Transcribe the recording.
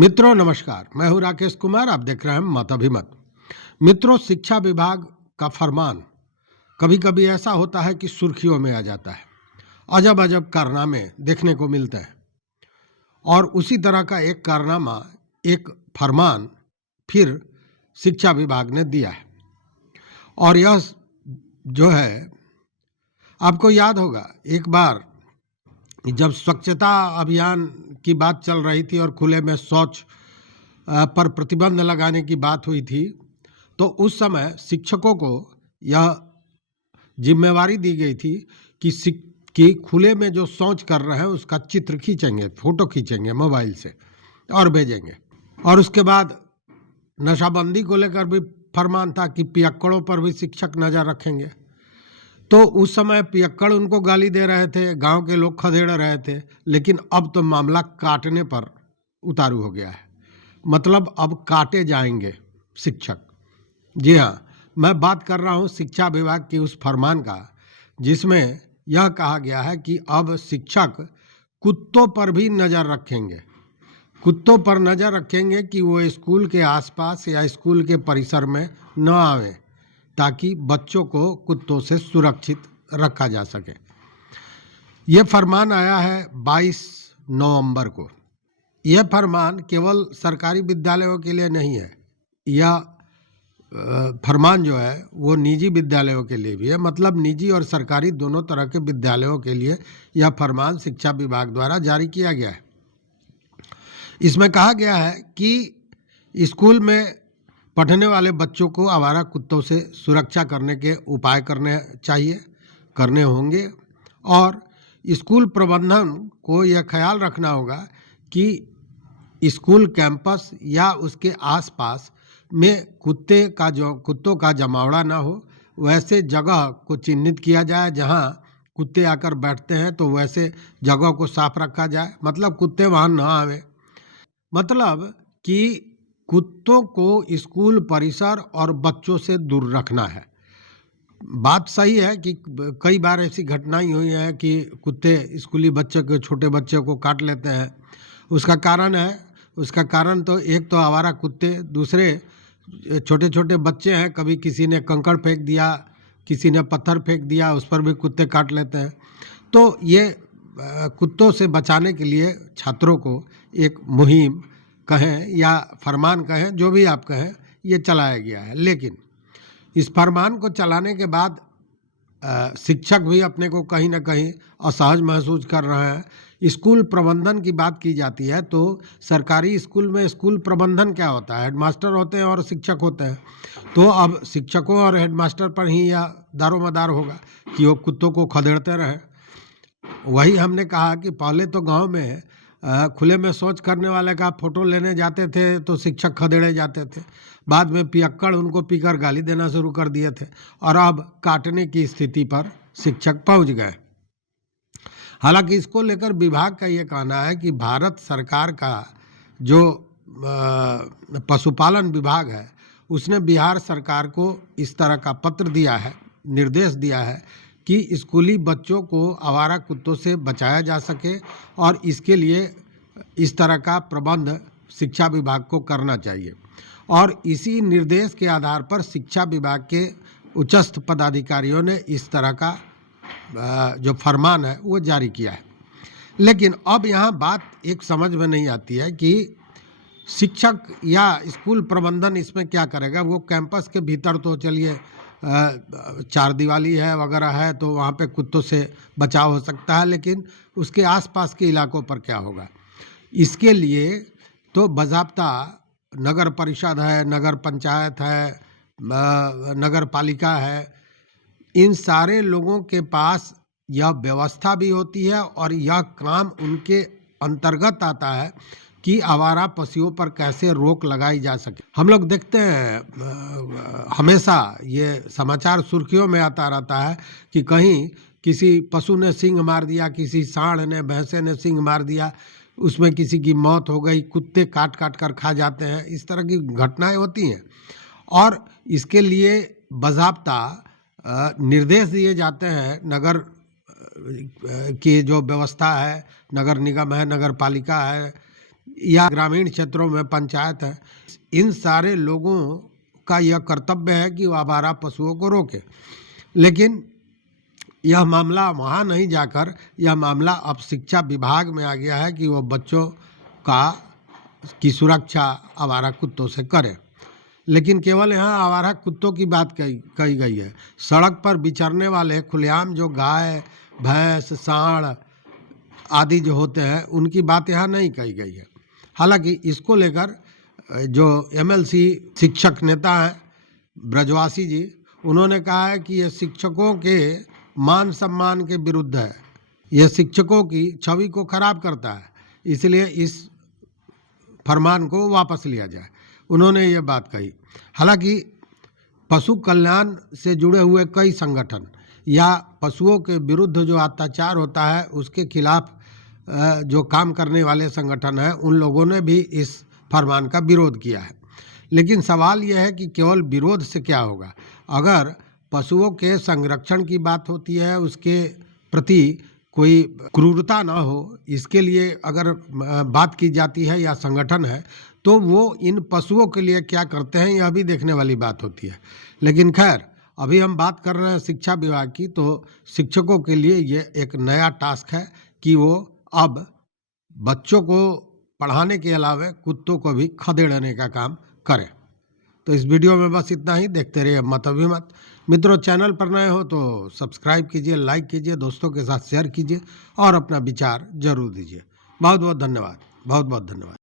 मित्रों नमस्कार, मैं हूं राकेश कुमार। आप देख रहे हैं मत अभिमत। मित्रों, शिक्षा विभाग का फरमान कभी कभी ऐसा होता है कि सुर्खियों में आ जाता है। अजब अजब कारनामे देखने को मिलते हैं और उसी तरह का एक कारनामा, एक फरमान फिर शिक्षा विभाग ने दिया है। और यह जो है, आपको याद होगा एक बार जब स्वच्छता अभियान की बात चल रही थी और खुले में शौच पर प्रतिबंध लगाने की बात हुई थी, तो उस समय शिक्षकों को यह जिम्मेवारी दी गई थी कि खुले में जो शौच कर रहे हैं उसका चित्र खींचेंगे, फोटो खींचेंगे मोबाइल से और भेजेंगे। और उसके बाद नशाबंदी को लेकर भी फरमान था कि पियक्कड़ों पर भी शिक्षक नज़र रखेंगे। तो उस समय पियक्कड़ उनको गाली दे रहे थे, गांव के लोग खदेड़ रहे थे, लेकिन अब तो मामला काटने पर उतारू हो गया है। मतलब अब काटे जाएंगे शिक्षक। जी हाँ, मैं बात कर रहा हूँ शिक्षा विभाग की उस फरमान का जिसमें यह कहा गया है कि अब शिक्षक कुत्तों पर भी नज़र रखेंगे। कुत्तों पर नज़र रखेंगे कि वो स्कूल के आसपास या स्कूल के परिसर में न आवे, ताकि बच्चों को कुत्तों से सुरक्षित रखा जा सके। ये फरमान आया है 22 नवंबर को। यह फरमान केवल सरकारी विद्यालयों के लिए नहीं है, यह फरमान जो है वो निजी विद्यालयों के लिए भी है। मतलब निजी और सरकारी दोनों तरह के विद्यालयों के लिए यह फरमान शिक्षा विभाग द्वारा जारी किया गया है। इसमें कहा गया है कि स्कूल में पढ़ने वाले बच्चों को आवारा कुत्तों से सुरक्षा करने के उपाय करने होंगे और स्कूल प्रबंधन को यह ख्याल रखना होगा कि स्कूल कैंपस या उसके आसपास में कुत्तों का जमावड़ा ना हो। वैसे जगह को चिन्हित किया जाए जहां कुत्ते आकर बैठते हैं, तो वैसे जगह को साफ रखा जाए। मतलब कुत्ते वहां ना आवे। मतलब कि कुत्तों को स्कूल परिसर और बच्चों से दूर रखना है। बात सही है कि कई बार ऐसी घटनाएं हुई हैं कि कुत्ते स्कूली छोटे बच्चे को काट लेते हैं। उसका कारण तो एक तो आवारा कुत्ते, दूसरे छोटे छोटे बच्चे हैं। कभी किसी ने कंकड़ फेंक दिया, किसी ने पत्थर फेंक दिया, उस पर भी कुत्ते काट लेते हैं। तो ये कुत्तों से बचाने के लिए छात्रों को एक मुहिम कहें या फरमान कहें, जो भी आप कहें, ये चलाया गया है। लेकिन इस फरमान को चलाने के बाद शिक्षक भी अपने को कहीं ना कहीं असहज महसूस कर रहे हैं। स्कूल प्रबंधन की बात की जाती है तो सरकारी स्कूल में स्कूल प्रबंधन क्या होता है? हेडमास्टर होते हैं और शिक्षक होते हैं। तो अब शिक्षकों और हेडमास्टर पर ही यह दारोमदार होगा कि वो कुत्तों को खदेड़ते रहें। वही हमने कहा कि पहले तो गांव में खुले में शौच करने वाले का फोटो लेने जाते थे तो शिक्षक खदेड़े जाते थे। बाद में पियक्कड़ उनको पीकर गाली देना शुरू कर दिए थे और अब काटने की स्थिति पर शिक्षक पहुंच गए। हालांकि इसको लेकर विभाग का ये कहना है कि भारत सरकार का जो पशुपालन विभाग है उसने बिहार सरकार को इस तरह का पत्र दिया है, निर्देश दिया है कि स्कूली बच्चों को आवारा कुत्तों से बचाया जा सके और इसके लिए इस तरह का प्रबंध शिक्षा विभाग को करना चाहिए। और इसी निर्देश के आधार पर शिक्षा विभाग के उच्चस्थ पदाधिकारियों ने इस तरह का जो फरमान है वो जारी किया है। लेकिन अब यहाँ बात एक समझ में नहीं आती है कि शिक्षक या स्कूल प्रबंधन इसमें क्या करेगा। वो कैंपस के भीतर तो चलिए चार दीवारी है वगैरह है तो वहाँ पे कुत्तों से बचाव हो सकता है, लेकिन उसके आसपास के इलाकों पर क्या होगा? इसके लिए तो बाज़ाब्ता नगर परिषद है, नगर पंचायत है, नगर पालिका है, इन सारे लोगों के पास यह व्यवस्था भी होती है और यह काम उनके अंतर्गत आता है कि आवारा पशुओं पर कैसे रोक लगाई जा सके। हम लोग देखते हैं हमेशा ये समाचार सुर्खियों में आता रहता है कि कहीं किसी पशु ने सींग मार दिया, किसी सांड ने, भैंसे ने सींग मार दिया, उसमें किसी की मौत हो गई, कुत्ते काट काट कर खा जाते हैं। इस तरह की घटनाएं होती हैं और इसके लिए बाज़ाब्ता निर्देश दिए जाते हैं। नगर की जो व्यवस्था है, नगर निगम है, नगर पालिका है, या ग्रामीण क्षेत्रों में पंचायत है, इन सारे लोगों का यह कर्तव्य है कि वो आवारा पशुओं को रोके। लेकिन यह मामला वहाँ नहीं जाकर यह मामला अब शिक्षा विभाग में आ गया है कि वो बच्चों की सुरक्षा आवारा कुत्तों से करे। लेकिन केवल यहाँ आवारा कुत्तों की बात कही गई है। सड़क पर विचरने वाले खुलेआम जो गाय, भैंस, सांड आदि जो होते हैं उनकी बात यहाँ नहीं कही गई है। हालांकि इसको लेकर जो एमएलसी शिक्षक नेता हैं ब्रजवासी जी, उन्होंने कहा है कि ये शिक्षकों के मान सम्मान के विरुद्ध है, यह शिक्षकों की छवि को खराब करता है, इसलिए इस फरमान को वापस लिया जाए। उन्होंने ये बात कही। हालांकि पशु कल्याण से जुड़े हुए कई संगठन या पशुओं के विरुद्ध जो अत्याचार होता है उसके खिलाफ जो काम करने वाले संगठन हैं उन लोगों ने भी इस फरमान का विरोध किया है। लेकिन सवाल यह है कि केवल विरोध से क्या होगा। अगर पशुओं के संरक्षण की बात होती है, उसके प्रति कोई क्रूरता ना हो, इसके लिए अगर बात की जाती है या संगठन है, तो वो इन पशुओं के लिए क्या करते हैं यह भी देखने वाली बात होती है। लेकिन खैर, अभी हम बात कर रहे हैं शिक्षा विभाग की, तो शिक्षकों के लिए ये एक नया टास्क है कि वो अब बच्चों को पढ़ाने के अलावा कुत्तों को भी खदेड़ने का काम करें। तो इस वीडियो में बस इतना ही। देखते रहिए मत अभिमत। मित्रों, चैनल पर नए हो तो सब्सक्राइब कीजिए, लाइक कीजिए, दोस्तों के साथ शेयर कीजिए और अपना विचार जरूर दीजिए। बहुत बहुत धन्यवाद। बहुत बहुत धन्यवाद।